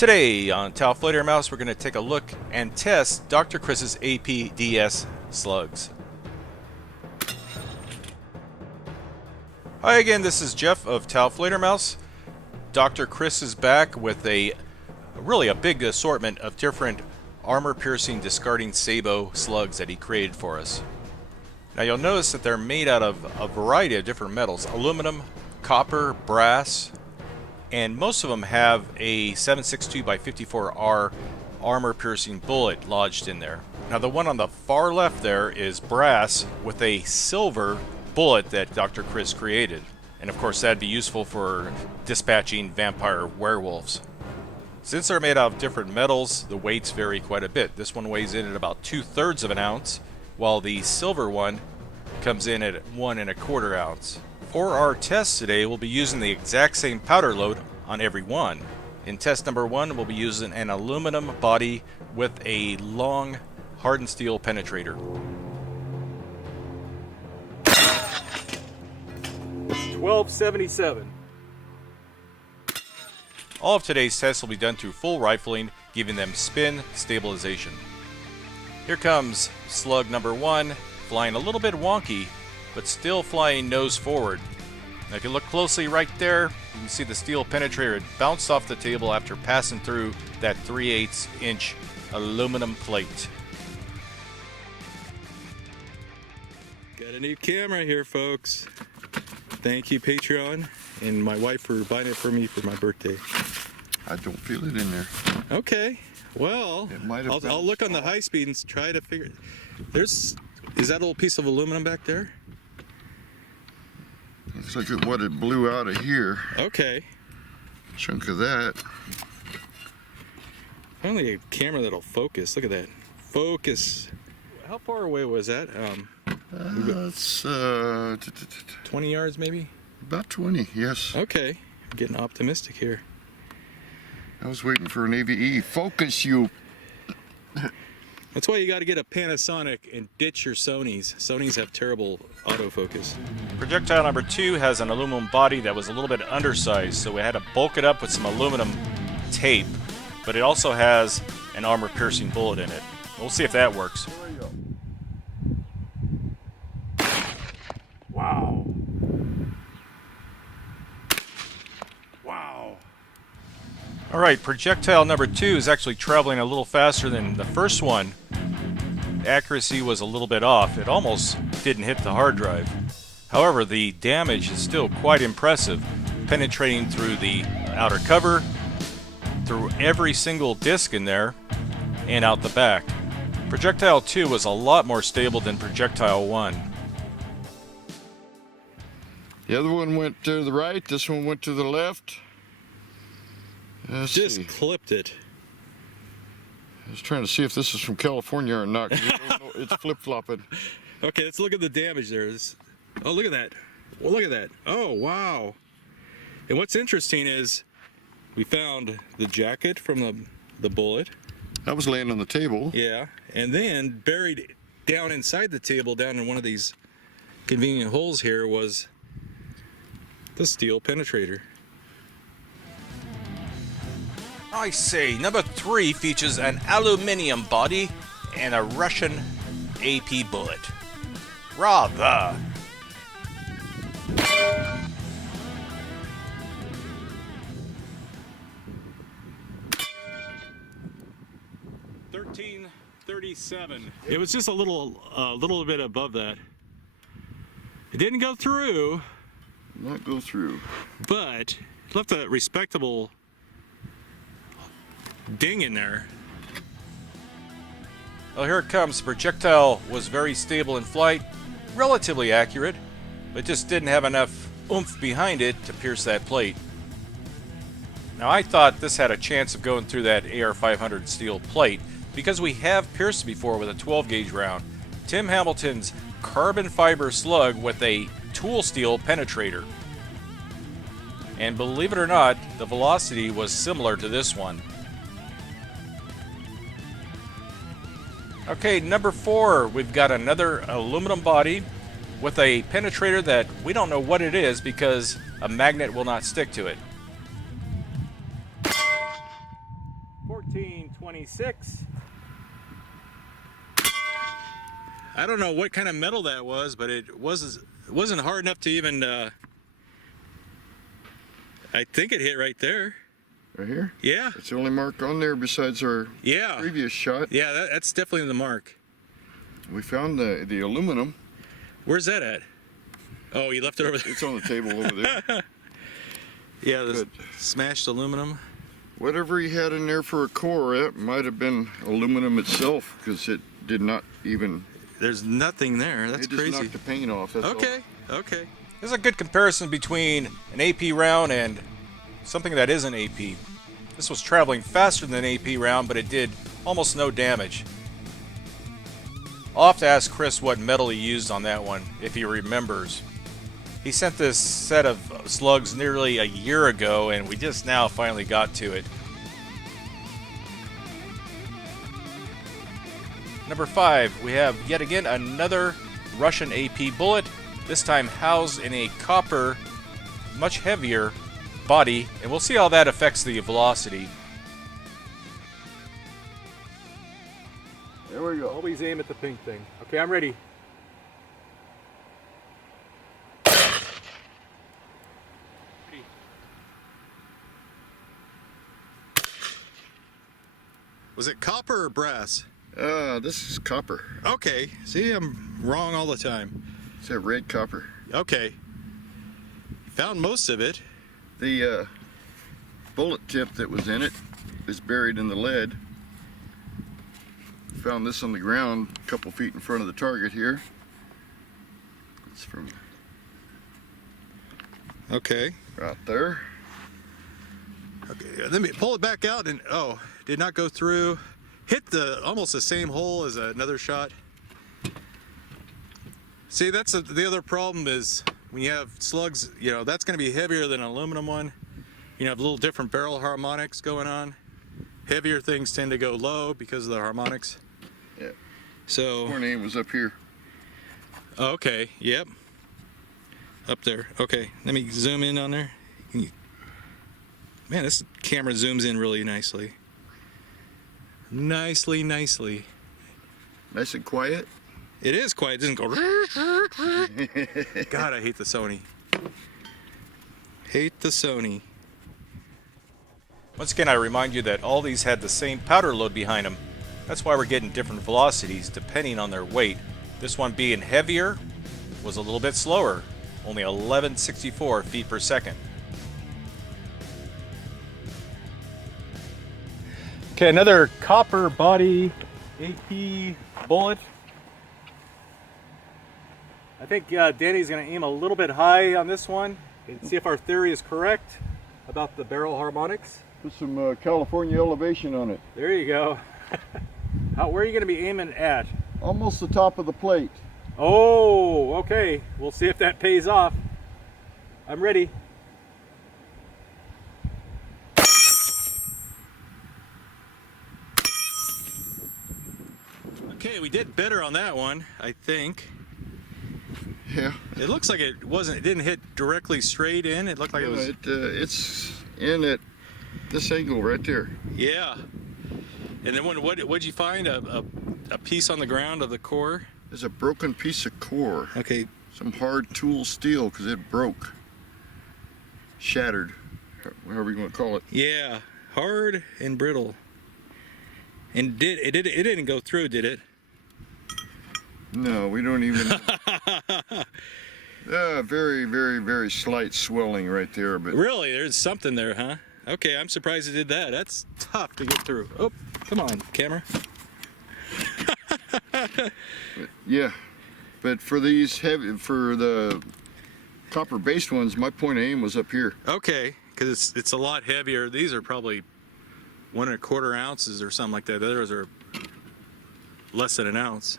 Today on Tau Flater Mouse, we're going to take a look and test Dr. Chris's APDS slugs. Hi again, this is Jeff of Tau Flater Mouse. Dr. Chris is back with a big assortment of different armor-piercing discarding sabot slugs that he created for us. Now you'll notice that they're made out of a variety of different metals: aluminum, copper, brass, and most of them have a 7.62x54R armor-piercing bullet lodged in there. Now the one on the far left there is brass with a silver bullet that Dr. Chris created. And of course that'd be useful for dispatching vampire werewolves. Since they're made out of different metals, the weights vary quite a bit. This one weighs in at about 2/3 of an ounce, while the silver one comes in at 1 1/4 ounce. For our test today, we'll be using the exact same powder load on every one. In test number 1, we'll be using an aluminum body with a long hardened steel penetrator. It's 1277. All of today's tests will be done through full rifling, giving them spin stabilization. Here comes slug number 1, flying a little bit wonky, but still flying nose forward. Now if you look closely right there, you can see the steel penetrator had bounced off the table after passing through that 3/8 inch aluminum plate. Got a new camera here, folks. Thank you, Patreon, and my wife for buying it for me for my birthday. I don't feel it in there. Okay, well, It might have I'll look on the high speed and try to figure. Is that a little piece of aluminum back there? Looks like what it blew out of here. Okay. Chunk of that. Finally a camera that'll focus. Look at that. Focus. How far away was that? That's 20 yards maybe? about 20, yes. Okay. I'm getting optimistic here. I was waiting for an AVE. Focus, you. That's why you got to get a Panasonic and ditch your Sonys. Sonys have terrible autofocus. Projectile number 2 has an aluminum body that was a little bit undersized, so we had to bulk it up with some aluminum tape, but it also has an armor-piercing bullet in it. We'll see if that works. Wow. Wow. Alright, projectile number 2 is actually traveling a little faster than the first one. The accuracy was a little bit off. It almost didn't hit the hard drive. However, the damage is still quite impressive, penetrating through the outer cover, through every single disc in there, and out the back. Projectile 2 was a lot more stable than projectile 1. The other one went to the right, this one went to the left. Let's Just see. clipped it. I was trying to see if this is from California or not, 'cause you don't know, it's flip-flopping. Okay, let's look at the damage there. Oh, look at that. Well, look at that. Oh, wow. And what's interesting is we found the jacket from the bullet. That was laying on the table. Yeah. And then buried down inside the table, down in one of these convenient holes here, was the steel penetrator. I say, number 3 features an aluminium body and a Russian AP bullet. Rather. $13.37. It was just a little bit above that. It didn't go through, Not go through. but it left a respectable ding in there. Well, here it comes. The projectile was very stable in flight, relatively accurate, but just didn't have enough oomph behind it to pierce that plate. Now I thought this had a chance of going through that AR-500 steel plate because we have pierced before with a 12 gauge round. Tim Hamilton's carbon fiber slug with a tool steel penetrator. And believe it or not, the velocity was similar to this one. Okay, number 4, we've got another aluminum body with a penetrator that we don't know what it is because a magnet will not stick to it. 1426. I don't know what kind of metal that was, but it wasn't hard enough to even, I think it hit right there. Right here? Yeah. It's the only mark on there besides our previous shot. Yeah, that's definitely the mark. We found the aluminum. Where's that at? Oh, you left it over there. It's on the table over there. Yeah, the smashed aluminum. Whatever he had in there for a core, it might have been aluminum itself, because it did not even... There's nothing there. That's crazy. It just knocked the paint off. That's okay, all. okay. There's a good comparison between an AP round and something that isn't AP. This was traveling faster than an AP round, but it did almost no damage. I'll have to ask Chris what metal he used on that one, if he remembers. He sent this set of slugs nearly a year ago, and we just now finally got to it. Number 5, we have yet again another Russian AP bullet, this time housed in a copper, much heavier body, and we'll see how that affects the velocity. There we go. Always aim at the pink thing. Okay, I'm ready. Was it copper or brass? This is copper. Okay, see, I'm wrong all the time. It's that red copper. Okay. Found most of it. The bullet tip that was in it is buried in the lead. Found this on the ground a couple feet in front of the target here. It's from Okay. right there. Okay, let me pull it back out and, oh, did not go through. Hit almost the same hole as another shot. See, that's the other problem is when you have slugs, you know, that's going to be heavier than an aluminum one. You have a little different barrel harmonics going on. Heavier things tend to go low because of the harmonics. Yeah. So. Our name was up here. Okay, yep. Up there. Okay, let me zoom in on there. Man, this camera zooms in really nicely. Nicely. Nice and quiet. It is quiet. It doesn't go. God, I hate the Sony. Hate the Sony. Once again, I remind you that all these had the same powder load behind them. That's why we're getting different velocities depending on their weight. This one being heavier was a little bit slower, only 1164 feet per second. Okay, another copper body AP bullet. I think Danny's going to aim a little bit high on this one and see if our theory is correct about the barrel harmonics. Put some California elevation on it. There you go. Where are you going to be aiming at? Almost the top of the plate. Oh, okay. We'll see if that pays off. I'm ready. Okay, we did better on that one, I think. Yeah. It looks like it didn't hit directly straight in. It looked like it was. It's in at this angle right there. Yeah. And then what'd you find? A piece on the ground of the core? There's a broken piece of core. Okay. Some hard tool steel because it broke. Shattered. However you want to call it. Yeah. Hard and brittle. And it didn't go through, did it? No, we don't even. Very slight swelling right there, but. Really, there's something there, huh? Okay, I'm surprised it did that. That's tough to get through. Oh, come on, camera. Yeah, but for the copper-based ones, my point of aim was up here. Okay, because it's a lot heavier. These are probably 1 1/4 ounces or something like that. The others are less than an ounce.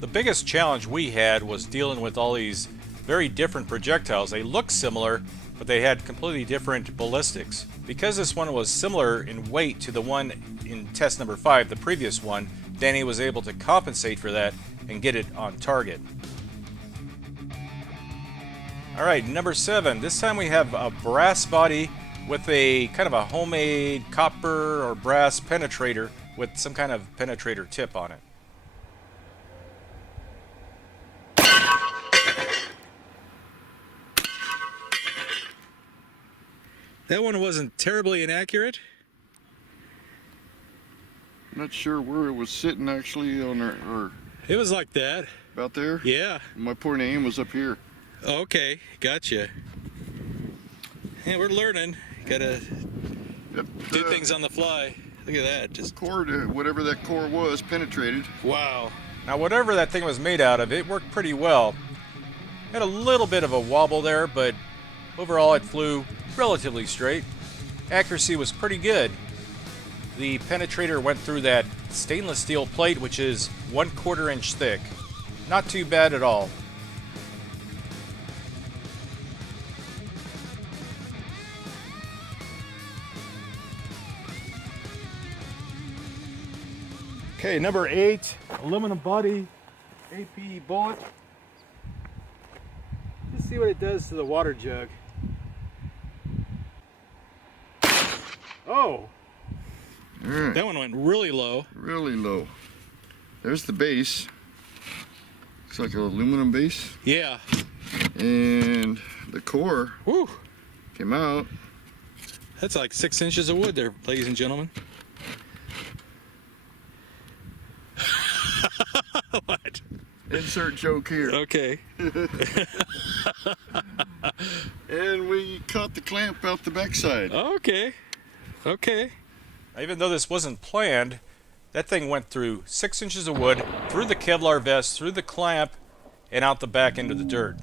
The biggest challenge we had was dealing with all these very different projectiles. They look similar, but they had completely different ballistics. Because this one was similar in weight to the one in test number 5, the previous one, Danny was able to compensate for that and get it on target. Alright, number 7. This time we have a brass body with a kind of a homemade copper or brass penetrator with some kind of penetrator tip on it. That one wasn't terribly inaccurate. Not sure where it was sitting actually on or It was like that. about there. Yeah. My point aim was up here. Okay, gotcha. Yeah, we're learning. Gotta Yep. do things on the fly. Look at that. Just Core, whatever that core was, penetrated. wow. Now, whatever that thing was made out of, it worked pretty well. Had a little bit of a wobble there, but overall it flew relatively straight. Accuracy was pretty good. The penetrator went through that stainless steel plate, which is 1/4 inch thick. Not too bad at all. Okay, number 8, aluminum body, AP bullet. Let's see what it does to the water jug. Oh, All right. that one went really low. Really low. There's the base. Looks like an aluminum base. Yeah. And the core Whew. came out. That's like 6 inches of wood there, ladies and gentlemen. What? Insert joke here. Okay. And we caught the clamp out the backside. Okay. Okay. Even though this wasn't planned, that thing went through 6 inches of wood, through the Kevlar vest, through the clamp, and out the back into the dirt.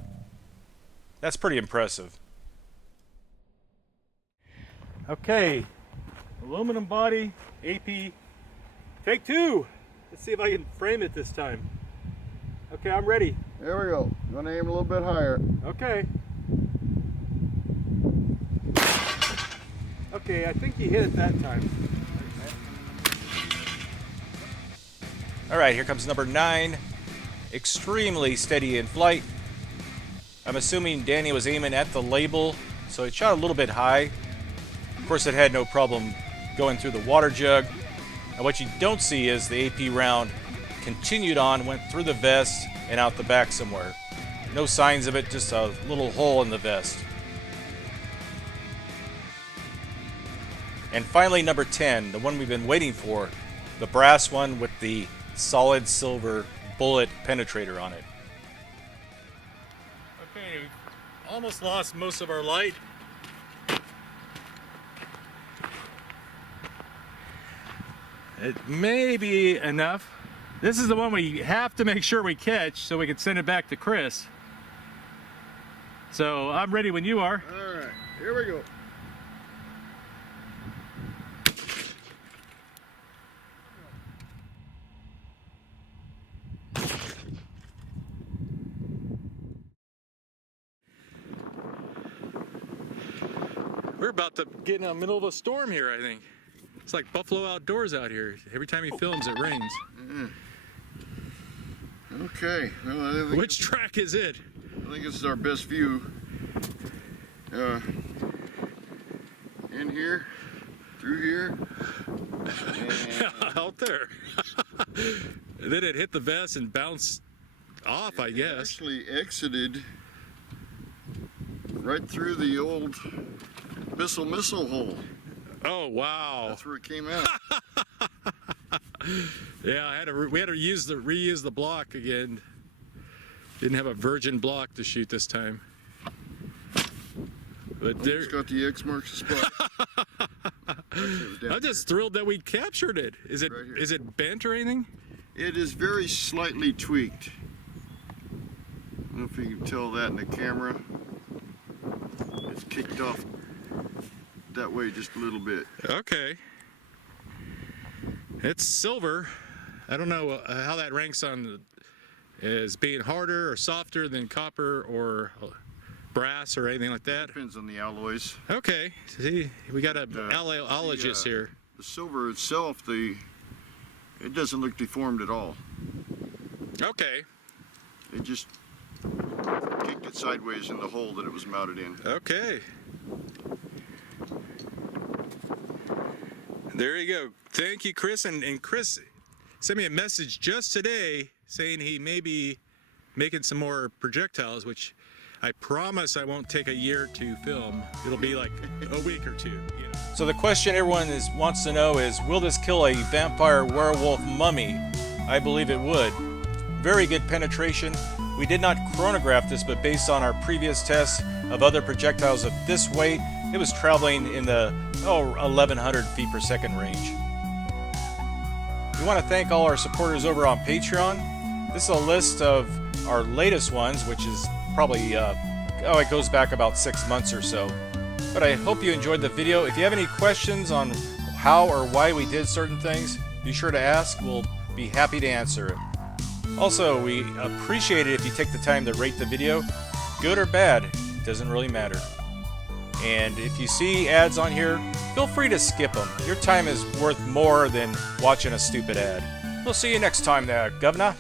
That's pretty impressive. Okay. Aluminum body, AP. Take 2. Let's see if I can frame it this time. Okay, I'm ready. There we go. You want to aim a little bit higher. Okay. Okay, I think you hit it that time. All right, here comes number 9. Extremely steady in flight. I'm assuming Danny was aiming at the label, so it shot a little bit high. Of course, it had no problem going through the water jug. And what you don't see is the AP round continued on, went through the vest and out the back somewhere. No signs of it, just a little hole in the vest. And finally, number 10, the one we've been waiting for, the brass one with the solid silver bullet penetrator on it. Okay, almost lost most of our light. It may be enough. This is the one we have to make sure we catch so we can send it back to Chris. So I'm ready when you are. All right, here we go. We're about to get in the middle of a storm here, I think. It's like Buffalo Outdoors out here. Every time he films, it rains. Okay. Well, I think Which track is it? this is our best view. In here, through here. And Out there. And then it hit the vest and bounced off, I guess. actually exited right through the old missile hole. Oh, wow. That's where it came out. Yeah, we had to reuse the block again. Didn't have a virgin block to shoot this time. But there, It's got the X marks the spot. Actually, it was down I'm just thrilled that we captured it. Is it Right here. is it bent or anything? here. It is very slightly tweaked. I don't know if you can tell that in the camera. It's kicked off that way just a little bit. Okay. It's silver. I don't know how that ranks on as being harder or softer than copper or brass or anything like that. Depends on the alloys. Okay. See, we got a The- alloyologist the, here. The silver itself, it doesn't look deformed at all. Okay. It just kicked it sideways in the hole that it was mounted in. Okay. There you go. Thank you, Chris. And Chris sent me a message just today saying he may be making some more projectiles, which I promise I won't take a year to film. It'll be like a week or two. You know. So the question everyone wants to know is, will this kill a vampire werewolf mummy? I believe it would. Very good penetration. We did not chronograph this, but based on our previous tests of other projectiles of this weight, it was traveling in the 1,100 feet per second range. We want to thank all our supporters over on Patreon. This is a list of our latest ones, which is probably, it goes back about 6 months or so. But I hope you enjoyed the video. If you have any questions on how or why we did certain things, be sure to ask. We'll be happy to answer it. Also, we appreciate it if you take the time to rate the video. Good or bad, doesn't really matter. And if you see ads on here, feel free to skip them. Your time is worth more than watching a stupid ad. We'll see you next time there, Governor.